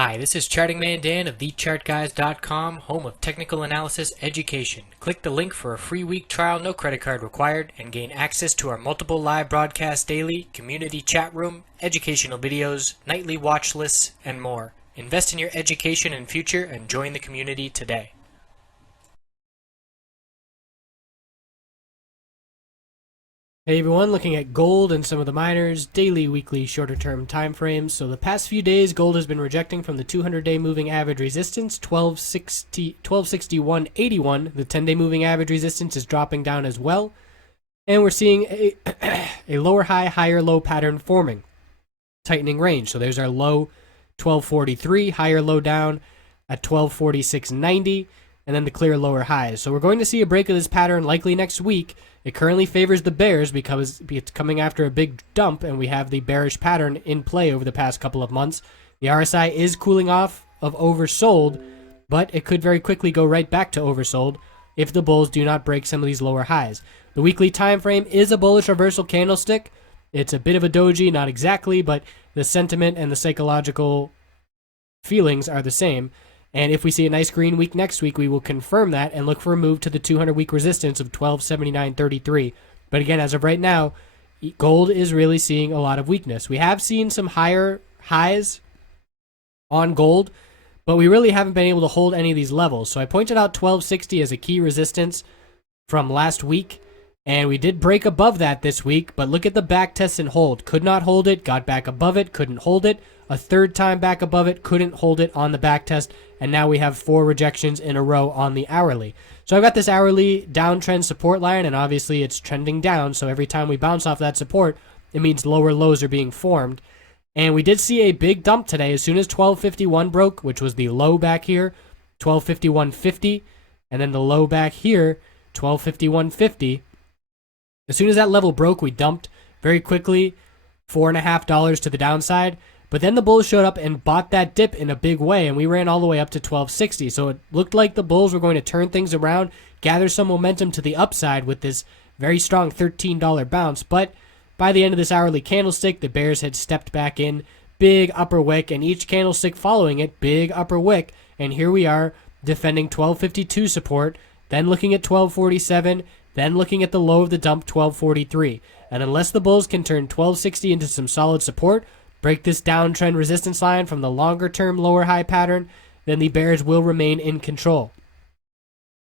Hi, this is Charting Man Dan of TheChartGuys.com, home of technical analysis education. Click the link for a free week trial, no credit card required, and gain access to our multiple live broadcasts daily, community chat room, educational videos, nightly watch lists, and more. Invest in your education and future and join the community today. Hey everyone, looking at gold and some of the miners, daily, weekly, shorter term time frames. So the past few days, gold has been rejecting from the 200-day moving average resistance, 1261.81. The 10-day moving average resistance is dropping down as well. And we're seeing a lower high, higher low pattern forming. Tightening range. So there's our low 1243, higher low down at 1246.90, and then the clear lower highs. So we're going to see a break of this pattern likely next week. It currently favors the bears because it's coming after a big dump, and we have the bearish pattern in play over the past couple of months. The RSI is cooling off of oversold, but it could very quickly go right back to oversold if the bulls do not break some of these lower highs. The weekly time frame is a bullish reversal candlestick. It's a bit of a doji, not exactly, but the sentiment and the psychological feelings are the same. And if we see a nice green week next week, we will confirm that and look for a move to the 200-week resistance of 1279.33. But again, as of right now, gold is really seeing a lot of weakness. We have seen some higher highs on gold, but we really haven't been able to hold any of these levels. So I pointed out 1260 as a key resistance from last week, and we did break above that this week, but look at the back test and hold. Could not hold it, got back above it, couldn't hold it. A third time back above it, couldn't hold it on the back test, and now we have 4 rejections in a row on the hourly. So I've got this hourly downtrend support line, and obviously it's trending down, so every time we bounce off that support, it means lower lows are being formed. And we did see a big dump today as soon as 1251 broke, which was the low back here, 1251.50, and then the low back here, 1251.50. As soon as that level broke, we dumped very quickly, $4.50 to the downside. But then the bulls showed up and bought that dip in a big way, and we ran all the way up to 1260. So it looked like the bulls were going to turn things around, gather some momentum to the upside with this very strong $13 bounce. But by the end of this hourly candlestick, the bears had stepped back in, big upper wick, and each candlestick following it, big upper wick. And here we are defending 1252 support, then looking at 1247, then looking at the low of the dump, 1243. And unless the bulls can turn 1260 into some solid support, break this downtrend resistance line from the longer-term lower high pattern, then the bears will remain in control.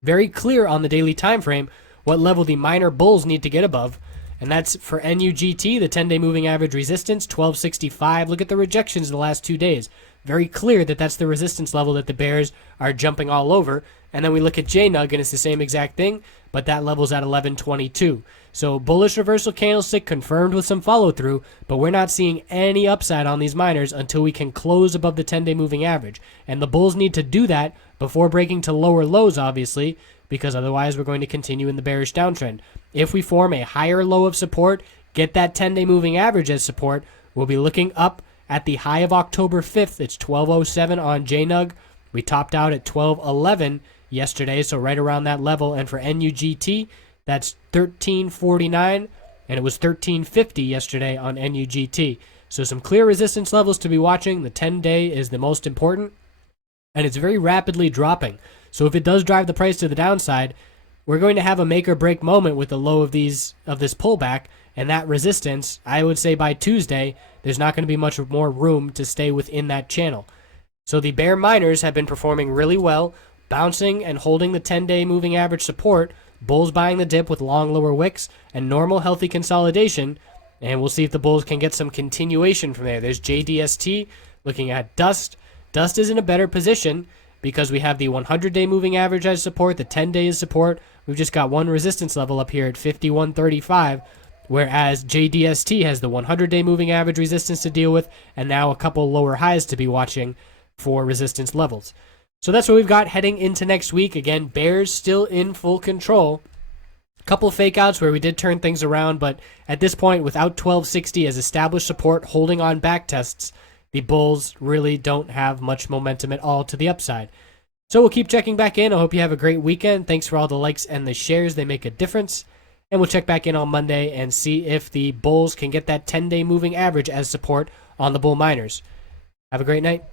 Very clear on the daily time frame what level the minor bulls need to get above, and that's for NUGT, the 10-day moving average resistance, 1265. Look at the rejections the last 2 days. Very clear that that's the resistance level that the bears are jumping all over. And then we look at JNUG, and it's the same exact thing, but that level's at 1122. So bullish reversal candlestick confirmed with some follow-through, but we're not seeing any upside on these miners until we can close above the 10-day moving average. And the bulls need to do that before breaking to lower lows, obviously, because otherwise we're going to continue in the bearish downtrend. If we form a higher low of support, get that 10-day moving average as support, we'll be looking up at the high of October 5th. It's 1207 on JNUG. We topped out at 1211 yesterday, so right around that level. And for NUGT, that's 1349, and it was 1350 yesterday on NUGT. So some clear resistance levels to be watching. The 10-day is the most important, and it's very rapidly dropping. So if it does drive the price to the downside, we're going to have a make or break moment with the low of this pullback, and that resistance, I would say by Tuesday, there's not going to be much more room to stay within that channel. So the bear miners have been performing really well, bouncing and holding the 10-day moving average support, bulls buying the dip with long lower wicks, and normal healthy consolidation, and we'll see if the bulls can get some continuation from there. There's JDST looking at Dust. Dust is in a better position because we have the 100-day moving average as support, the 10-day is support. We've just got one resistance level up here at 51.35, whereas JDST has the 100-day moving average resistance to deal with, and now a couple lower highs to be watching for resistance levels. So that's what we've got heading into next week. Again, bears still in full control. A couple of fake outs where we did turn things around, but at this point, without 1260 as established support holding on back tests, the bulls really don't have much momentum at all to the upside. So we'll keep checking back in. I hope you have a great weekend. Thanks for all the likes and the shares. They make a difference. And we'll check back in on Monday and see if the bulls can get that 10-day moving average as support on the bull miners. Have a great night.